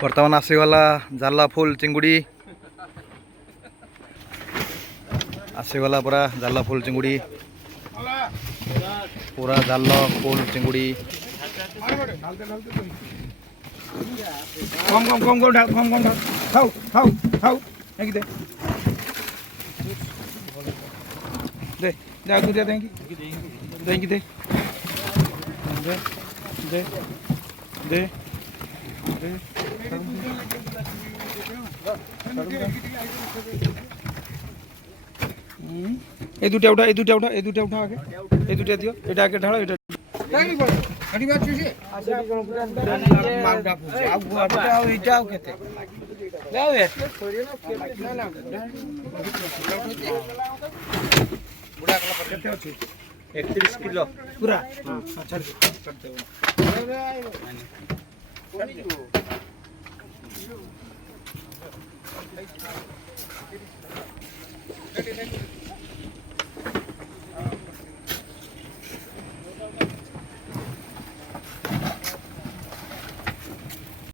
बर्तमान आसीगला जाला फुल चिंगुड़ी आसीगला पूरा जाला फुल चिंगुड़ी पूरा जाल फुल चिंगुड़ी कम कम कम कम कम कम खाओ खाओ खाओ एक दे दे जा तू दे देंगी देंगी दे दे दे दे दे ए दुटा उठा ए दुटा उठा ए दुटा उठा आगे ए दुटा दियो एटा आगे ढालो एटा काई बोल हडी बात छुसी आशा मालडा पूछे आ गुआटा आ इटा केते लाओ ये ना ना बुढ़ा कला केते अछि 31 किलो पूरा हां छाड़ दे